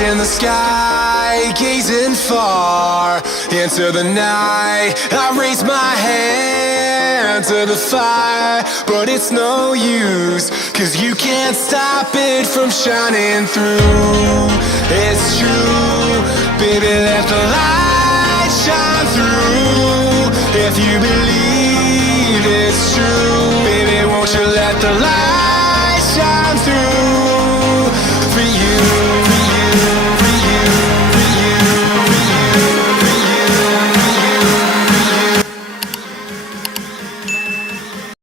in the sky, gazing far into the night. I raise my hand to the fire, but it's no use, 'cause you can't stop it from shining through. It's true, baby, let the light shine through. If you believe it's true,